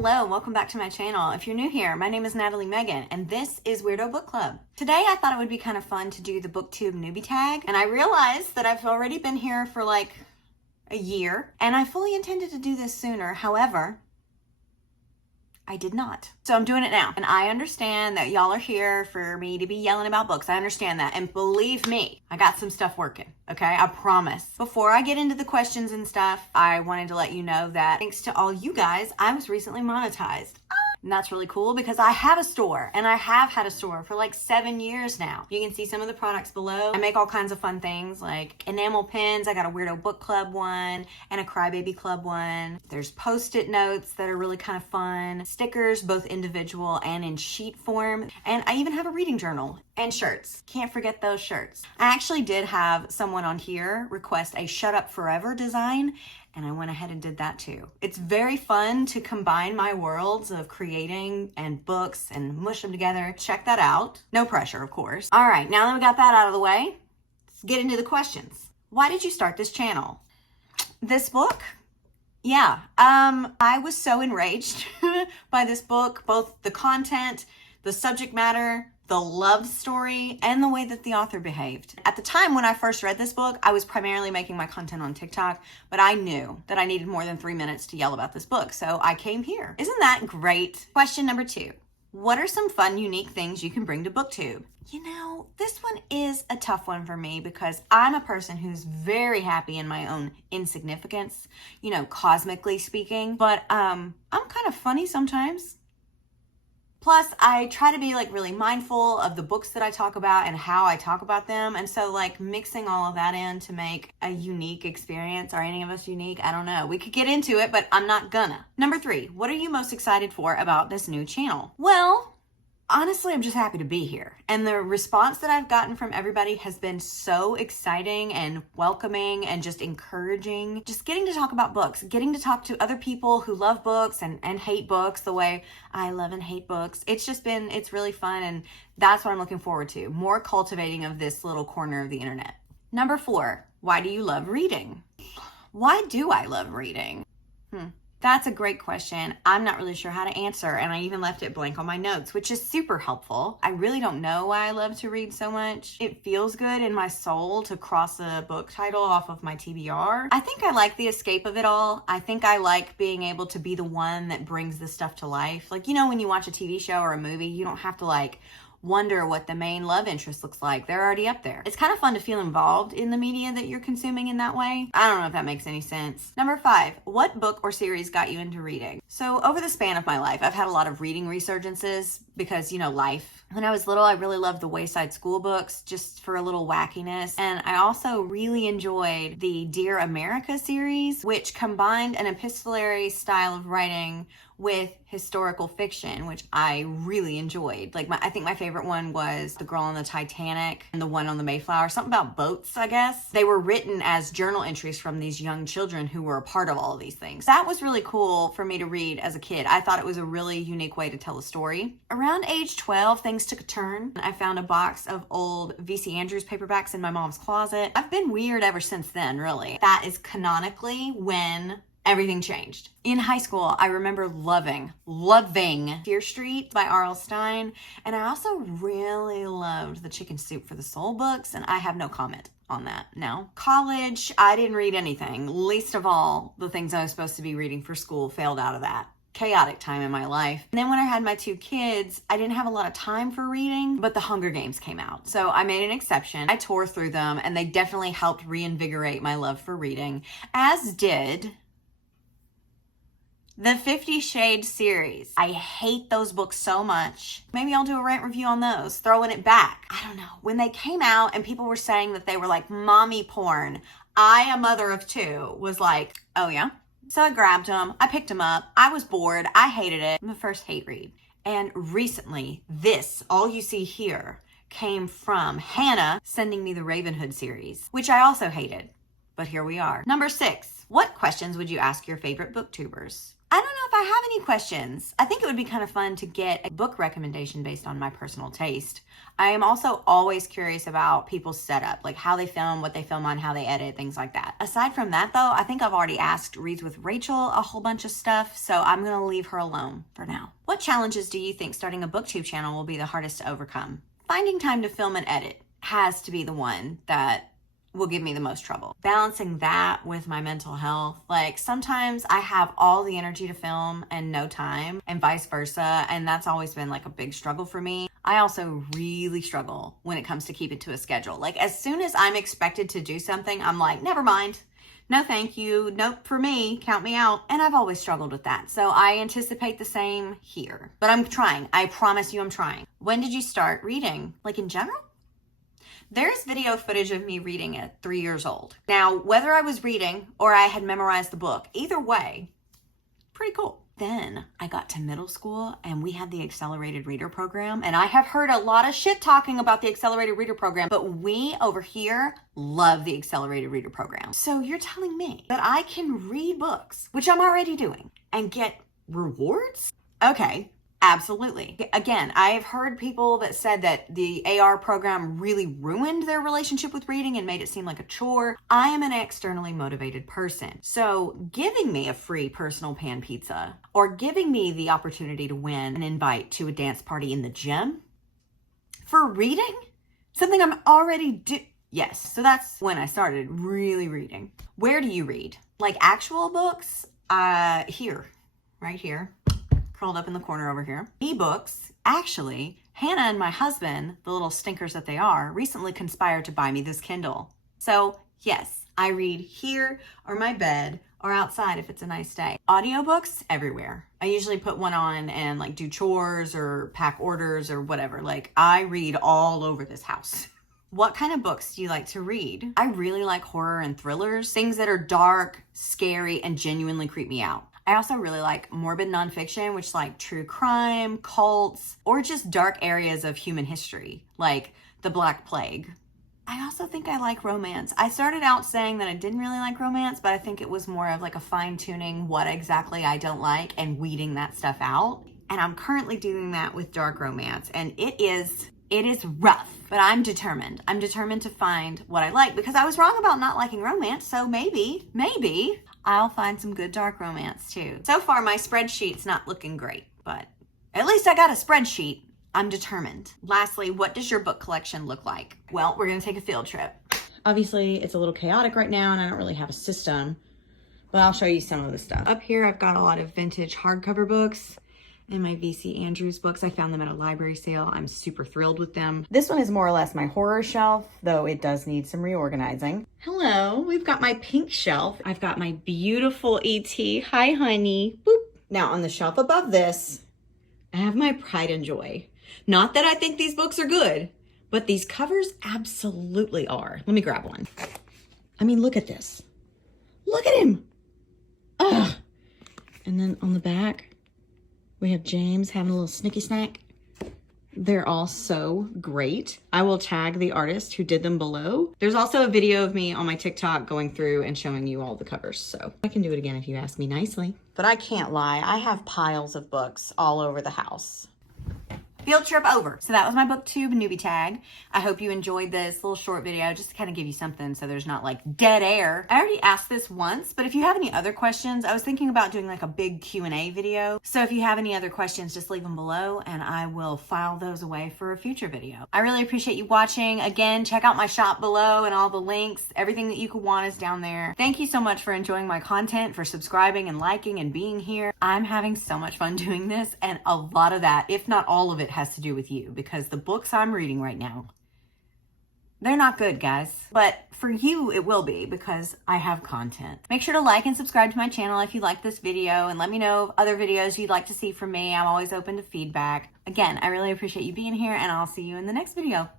Hello, welcome back to my channel. If you're new here, my name is Natalie Megan, and this is Weirdo Book Club. Today I thought it would be kind of fun to do the BookTube newbie tag, and I realized that I've already been here for like a year, and I fully intended to do this sooner. However, I did not. So I'm doing it now. And I understand that y'all are here for me to be yelling about books. I understand that. And believe me, I got some stuff working, okay? I promise. Before I get into the questions and stuff, I wanted to let you know that thanks to all you guys, I was recently monetized. And that's really cool because I have a store, and I have had a store for like 7 years now. You can see some of the products below. I make all kinds of fun things like enamel pins. I got a Weirdo Book Club one and a Crybaby Club one. There's Post-it notes that are really kind of fun. Stickers, both individual and in sheet form. And I even have a reading journal and shirts. Can't forget those shirts. I actually did have someone on here request a Shut Up Forever design, and I went ahead and did that too. It's very fun to combine my worlds of creating and books and mush them together. Check that out. No pressure, of course. All right, now that we got that out of the way, let's get into the questions. Why did you start this channel? This book? Yeah, I was so enraged by this book, both the content, the subject matter, the love story, and the way that the author behaved. At the time when I first read this book, I was primarily making my content on TikTok, but I knew that I needed more than 3 minutes to yell about this book, so I came here. Isn't that great? Question number 2. What are some fun, unique things you can bring to BookTube? You know, this one is a tough one for me because I'm a person who's very happy in my own insignificance, you know, cosmically speaking, but I'm kind of funny sometimes. Plus, I try to be like really mindful of the books that I talk about and how I talk about them. And so like mixing all of that in to make a unique experience. Are any of us unique? I don't know. We could get into it, but I'm not gonna. Number 3, what are you most excited for about this new channel? Well, honestly, I'm just happy to be here. And the response that I've gotten from everybody has been so exciting and welcoming and just encouraging. Just getting to talk about books, getting to talk to other people who love books and hate books the way I love and hate books. It's really fun, and that's what I'm looking forward to. More cultivating of this little corner of the internet. Number 4, why do you love reading? Why do I love reading? That's a great question. I'm not really sure how to answer, and I even left it blank on my notes, which is super helpful. I really don't know why I love to read so much. It feels good in my soul to cross a book title off of my TBR. I think I like the escape of it all. I think I like being able to be the one that brings this stuff to life. Like, you know, when you watch a TV show or a movie, you don't have to like wonder what the main love interest looks like. They're already up there. It's kind of fun to feel involved in the media that you're consuming in that way. I don't know if that makes any sense. Number 5, what book or series got you into reading? So over the span of my life, I've had a lot of reading resurgences because, you know, life. When I was little, I really loved the Wayside School books just for a little wackiness. And I also really enjoyed the Dear America series, which combined an epistolary style of writing with historical fiction, which I really enjoyed. Like I think my favorite one was The Girl on the Titanic and the one on the Mayflower, something about boats, I guess. They were written as journal entries from these young children who were a part of all of these things. That was really cool for me to read as a kid. I thought it was a really unique way to tell a story. Around age 12, things took a turn. I found a box of old V.C. Andrews paperbacks in my mom's closet. I've been weird ever since then, really. That is canonically when everything changed. In high school, I remember loving Fear Street by R.L. Stine. And I also really loved the Chicken Soup for the Soul books, and I have no comment on that. No. College, I didn't read anything. Least of all, the things I was supposed to be reading for school failed out of that. Chaotic time in my life. And then when I had my 2 kids, I didn't have a lot of time for reading, but the Hunger Games came out. So I made an exception. I tore through them, and they definitely helped reinvigorate my love for reading, as did the 50 Shades series. I hate those books so much. Maybe I'll do a rant review on those, throwing it back. I don't know. When they came out and people were saying that they were like mommy porn, I, a mother of 2, was like, oh yeah? So I grabbed them, I picked them up, I was bored, I hated it. My first hate read. And recently, this, all you see here, came from Hannah sending me the Ravenhood series, which I also hated. But here we are. Number 6, what questions would you ask your favorite booktubers? I don't know if I have any questions. I think it would be kind of fun to get a book recommendation based on my personal taste. I am also always curious about people's setup, like how they film, what they film on, how they edit, things like that. Aside from that though, I think I've already asked Reads with Rachel a whole bunch of stuff, so I'm gonna leave her alone for now. What challenges do you think starting a BookTube channel will be the hardest to overcome? Finding time to film and edit has to be the one that will give me the most trouble. Balancing that with my mental health, like sometimes I have all the energy to film and no time, and vice versa, and that's always been like a big struggle for me. I also really struggle when it comes to keeping to a schedule. Like as soon as I'm expected to do something, I'm like, never mind. No, thank you. Nope, for me, count me out. And I've always struggled with that. So I anticipate the same here. But I'm trying. I promise you I'm trying. When did you start reading? Like in general? There's video footage of me reading at 3 years old. Now, whether I was reading or I had memorized the book, either way, pretty cool. Then I got to middle school and we had the accelerated reader program, and I have heard a lot of shit talking about the accelerated reader program, but we over here love the accelerated reader program. So you're telling me that I can read books, which I'm already doing, and get rewards? Okay. Absolutely. Again, I have heard people that said that the AR program really ruined their relationship with reading and made it seem like a chore. I am an externally motivated person. So giving me a free personal pan pizza or giving me the opportunity to win an invite to a dance party in the gym for reading, something I'm already yes. So that's when I started really reading. Where do you read? Like actual books? Here, right here. Curled up in the corner over here. Ebooks, actually, Hannah and my husband, the little stinkers that they are, recently conspired to buy me this Kindle. So yes, I read here or my bed or outside if it's a nice day. Audiobooks, everywhere. I usually put one on and like do chores or pack orders or whatever. Like I read all over this house. What kind of books do you like to read? I really like horror and thrillers, things that are dark, scary, and genuinely creep me out. I also really like morbid nonfiction, which is like true crime, cults, or just dark areas of human history, like the Black Plague. I also think I like romance. I started out saying that I didn't really like romance, but I think it was more of like a fine-tuning what exactly I don't like and weeding that stuff out. And I'm currently doing that with dark romance, and it is rough, but I'm determined. I'm determined to find what I like because I was wrong about not liking romance, so maybe I'll find some good dark romance too. So far, my spreadsheet's not looking great, but at least I got a spreadsheet. I'm determined. Lastly, what does your book collection look like? Well, we're gonna take a field trip. Obviously, it's a little chaotic right now and I don't really have a system, but I'll show you some of the stuff. Up here, I've got a lot of vintage hardcover books and my VC Andrews books. I found them at a library sale. I'm super thrilled with them. This one is more or less my horror shelf, though it does need some reorganizing. Hello, we've got my pink shelf. I've got my beautiful E.T. Hi, honey. Boop. Now on the shelf above this, I have my Pride and Joy. Not that I think these books are good, but these covers absolutely are. Let me grab one. I mean, look at this. Look at him. Ugh. And then on the back, we have James having a little snicky snack. They're all so great. I will tag the artist who did them below. There's also a video of me on my TikTok going through and showing you all the covers. So I can do it again if you ask me nicely. But I can't lie, I have piles of books all over the house. Field trip over. So that was my BookTube newbie tag. I hope you enjoyed this little short video just to kind of give you something so there's not like dead air. I already asked this once, but if you have any other questions, I was thinking about doing like a big Q&A video. So if you have any other questions, just leave them below and I will file those away for a future video. I really appreciate you watching. Again, check out my shop below and all the links. Everything that you could want is down there. Thank you so much for enjoying my content, for subscribing and liking and being here. I'm having so much fun doing this, and a lot of that, if not all of it, has to do with you, because the books I'm reading right now, they're not good, guys. But for you, it will be, because I have content. Make sure to like and subscribe to my channel if you like this video, and let me know other videos you'd like to see from me. I'm always open to feedback. Again, I really appreciate you being here, and I'll see you in the next video.